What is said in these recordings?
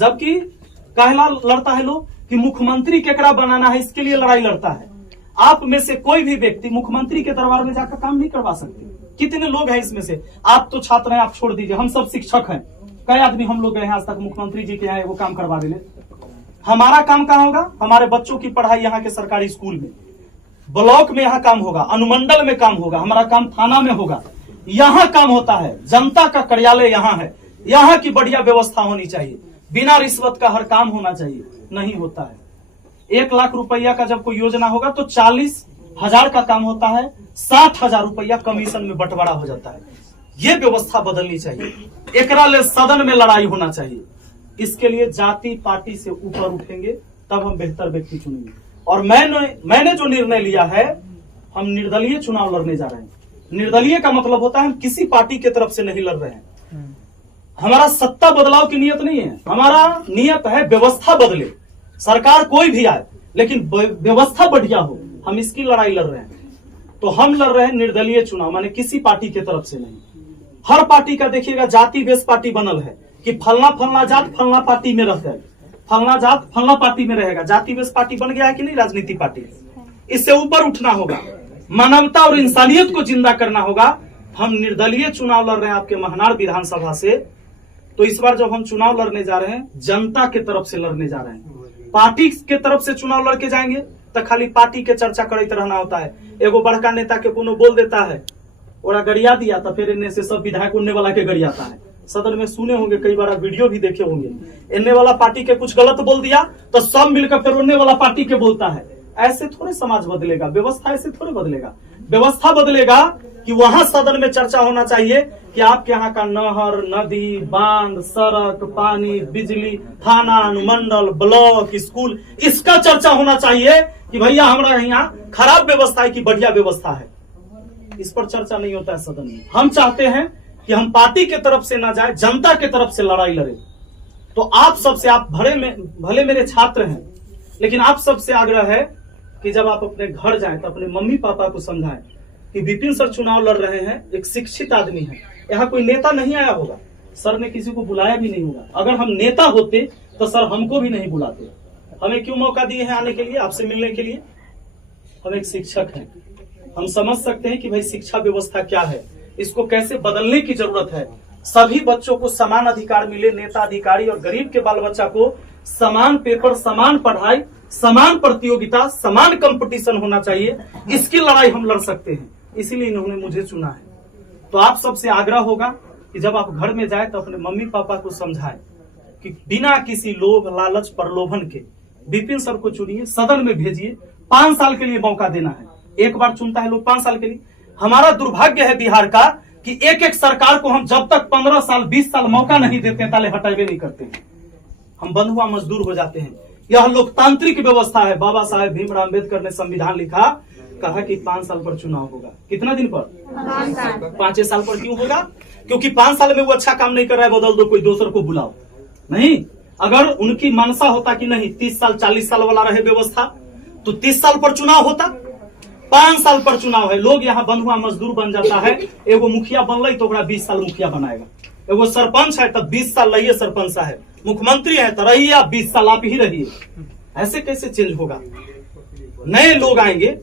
जबकि कहला लड़ता है लोग कि मुख्यमंत्री केकरा बनाना है, इसके लिए लड़ाई लड़ता है। आप में से कोई भी व्यक्ति मुख्यमंत्री के दरबार में जाकर काम नहीं करवा सकते। कितने लोग हैं इसमें से, आप तो छात्र हैं, आप छोड़ दीजिए, हम सब शिक्षक हैं, कई आदमी हम लोग गए हैं आज तक मुख्यमंत्री जी के यहाँ वो काम करवा देने। हमारा काम कहाँ होगा? हमारे बच्चों की पढ़ाई यहाँ के सरकारी स्कूल में, ब्लॉक में यहाँ काम होगा, अनुमंडल में काम होगा, हमारा काम थाना में होगा, यहाँ काम होता है। जनता का कार्यालय यहाँ है, यहाँ की बढ़िया व्यवस्था होनी चाहिए, बिना रिश्वत का हर काम होना चाहिए, नहीं होता है। 1 लाख रुपया का जब कोई योजना होगा तो 40,000 का काम होता है, 60,000 रुपया कमीशन में बंटवारा हो जाता है। ये व्यवस्था बदलनी चाहिए, एकरा ले सदन में लड़ाई होना चाहिए। इसके लिए जाति पार्टी से ऊपर उठेंगे तब हम बेहतर व्यक्ति चुनेंगे। और मैंने जो निर्णय लिया है, हम निर्दलीय चुनाव लड़ने जा रहे हैं। निर्दलीय का मतलब होता है हम किसी पार्टी की तरफ से नहीं लड़ रहे हैं। हमारा सत्ता बदलाव की नियत नहीं है, हमारा नियत है व्यवस्था बदले, सरकार कोई भी आए लेकिन व्यवस्था बढ़िया हो, हम इसकी लड़ाई लड़ रहे हैं। तो हम लड़ रहे हैं निर्दलीय चुनाव, माने किसी पार्टी की तरफ से नहीं। हर पार्टी का देखिएगा जाति बेस पार्टी बनल है कि फलना जात फलना पार्टी में रहता है, फलना जात फलना पार्टी में रहेगा। जाति बेस पार्टी बन गया है कि नहीं राजनीति पार्टी? इससे ऊपर उठना होगा, मानवता और इंसानियत को जिंदा करना होगा। हम निर्दलीय चुनाव लड़ रहे हैं आपके महनार विधानसभा से। तो इस बार जब हम चुनाव लड़ने जा रहे हैं, जनता के तरफ से लड़ने जा रहे हैं। पार्टी के तरफ से चुनाव लड़के जाएंगे तो खाली पार्टी के चर्चा करते रहना होता है। एगो बड़का नेता के कोनो बोल देता है, ओरा गरिया दिया, तो फिर इनने से सब विधायक उड़ने वाला के गरियाता है। सदन में सुने होंगे, कई बार वीडियो भी देखे होंगे, इन्ने वाला पार्टी के कुछ गलत बोल दिया तो सब मिलकर फिर उड़ने वाला पार्टी के बोलता है। ऐसे थोड़े समाज बदलेगा, व्यवस्था ऐसे थोड़े बदलेगा। व्यवस्था बदलेगा कि वहां सदन में चर्चा होना चाहिए कि आपके यहाँ का नहर, नदी, बांध, सड़क, पानी, बिजली, थाना, अनुमंडल, ब्लॉक, स्कूल, इसका चर्चा होना चाहिए कि भैया हमारा यहाँ खराब व्यवस्था है कि बढ़िया व्यवस्था है। इस पर चर्चा नहीं होता है सदन में। हम चाहते हैं कि हम पार्टी के तरफ से ना जाए, जनता के तरफ से लड़ाई लड़े। तो आप सबसे, आप भले मेरे छात्र हैं, लेकिन आप सबसे आग्रह है कि जब आप अपने घर जाएं तो अपने मम्मी पापा को समझाएं कि विपिन सर चुनाव लड़ रहे हैं, एक शिक्षित आदमी है, यहाँ कोई नेता नहीं आया होगा, सर ने किसी को बुलाया भी नहीं होगा। अगर हम नेता होते तो सर हमको भी नहीं बुलाते। हमें क्यों मौका दिए हैं आने के लिए, आपसे मिलने के लिए? हम एक शिक्षक हैं, हम समझ सकते हैं कि भाई शिक्षा व्यवस्था क्या है, इसको कैसे बदलने की जरूरत है। सभी बच्चों को समान अधिकार मिले, नेता अधिकारी और गरीब के बाल बच्चा को समान पेपर, समान पढ़ाई, समान प्रतियोगिता, समान कंपटीशन होना चाहिए। इसकी लड़ाई हम लड़ सकते हैं, इसीलिए इन्होंने मुझे चुना है। तो आप सबसे आग्रह होगा कि जब आप घर में जाए तो अपने मम्मी पापा को समझाएं कि बिना किसी लोभ, लालच, प्रलोभन के विपिन सर को चुनिए, सदन में भेजिए। 5 साल के लिए मौका देना है, एक बार चुनता है लोग 5 साल के लिए। हमारा दुर्भाग्य है बिहार का कि एक सरकार को हम जब तक 15 साल 20 साल मौका नहीं देते ताले हटावे नहीं करते हैं, हम बंधुआ मजदूर हो जाते हैं। यह लोकतांत्रिक व्यवस्था है। बाबा साहेब भीमराव अम्बेडकर ने संविधान लिखा, कहा कि 5 साल पर चुनाव होगा। कितना दिन पर? 5 साल पर। क्यों होगा? क्योंकि 5 साल में वो अच्छा काम नहीं कर रहा है, बदल दो, कोई दूसर को बुलाओ। नहीं, अगर उनकी मनसा होता कि नहीं 30 साल 40 साल वाला रहे व्यवस्था, तो 30 साल पर चुनाव होता। 5 साल पर चुनाव है। लोग यहाँ बंधुआ मजदूर बन जाता है। एगो मुखिया बनल तो 20 साल मुखिया बनाएगा, एगो सरपंच है तब 20 साल रहिए सरपंच साहब, मुख्यमंत्री है तो रहिए आप 20 साल आप ही रहिए। ऐसे कैसे चेंज होगा? नए लोग आएंगे,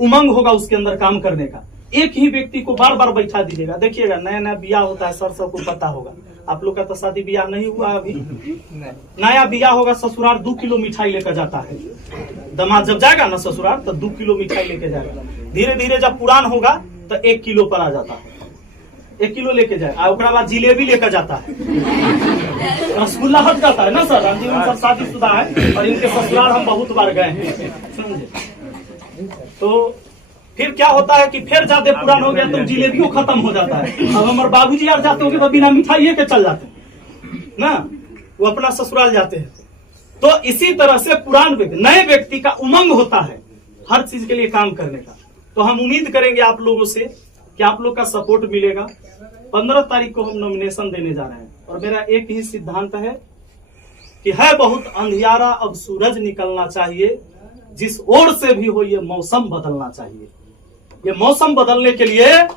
उमंग होगा उसके अंदर काम करने का। एक ही व्यक्ति को बार बार बैठा दीजिएगा, देखिएगा नया नया बियाह होता है, सर सबको पता होगा। आप लोग का तो शादी बियाह नहीं हुआ अभी, नया बियाह होगा, ससुराल 2 किलो मिठाई लेकर जाता है। दामाद जब जाएगा ना ससुराल तो 2 किलो मिठाई लेके जाएगा। धीरे धीरे जब पुरान होगा तो 1 किलो पर आ जाता है, 1 किलो लेके जाए, और बाद जिलेबी लेकर जाता है, रसगुल्ला हट जाता है ना सर। हम जीवन सब शादीशुदा है और इनके ससुराल हम बहुत बार गए हैं, समझे। तो फिर क्या होता है कि फिर ज्यादा पुरान हो गया तो जिलेबियों खत्म हो जाता है। अब हमारे बाबूजी यार जाते होंगे तो बिना मिठाई के चल जाते हैं ना, वो अपना ससुराल जाते हैं। तो इसी तरह से पुरान व्यक्ति, नए व्यक्ति का उमंग होता है हर चीज के लिए काम करने का। तो हम उम्मीद करेंगे आप लोगों से कि आप लोग का सपोर्ट मिलेगा। 15 तारीख को हम नॉमिनेशन देने जा रहे हैं और मेरा एक ही सिद्धांत है कि है बहुत अंधियारा, अब सूरज निकलना चाहिए, जिस ओर से भी हो ये मौसम बदलना चाहिए। ये मौसम बदलने के लिए बदलाव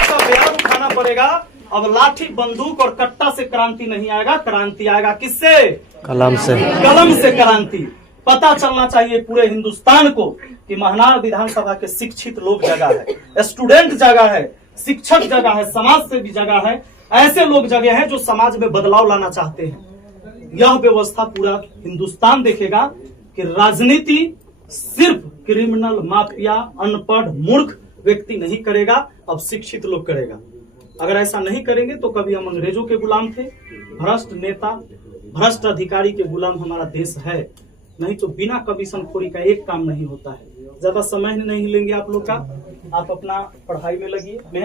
का बयान उठाना पड़ेगा अब लाठी बंदूक और कट्टा से क्रांति नहीं आएगा, क्रांति आएगा किससे? कलम से। कलम से क्रांति। पता चलना चाहिए पूरे हिंदुस्तान को कि महनार विधानसभा के शिक्षित लोग जगह है, स्टूडेंट जगह है, शिक्षक जगह है, समाज सेवी जगह है, ऐसे लोग जगह है जो समाज में बदलाव लाना चाहते हैं। यह व्यवस्था पूरा हिंदुस्तान देखेगा कि राजनीति सिर्फ क्रिमिनल, माफिया, अनपढ़, मूर्ख व्यक्ति नहीं करेगा, अब शिक्षित लोग करेगा। अगर ऐसा नहीं करेंगे तो कभी हम अंग्रेजों के गुलाम थे, भ्रष्ट नेता, भ्रष्ट अधिकारी के गुलाम हमारा देश है। नहीं तो बिना कमीशन खोरी का एक काम नहीं होता है। ज्यादा समय नहीं लेंगे आप लोग का, आप अपना पढ़ाई में लगिए, मेहनत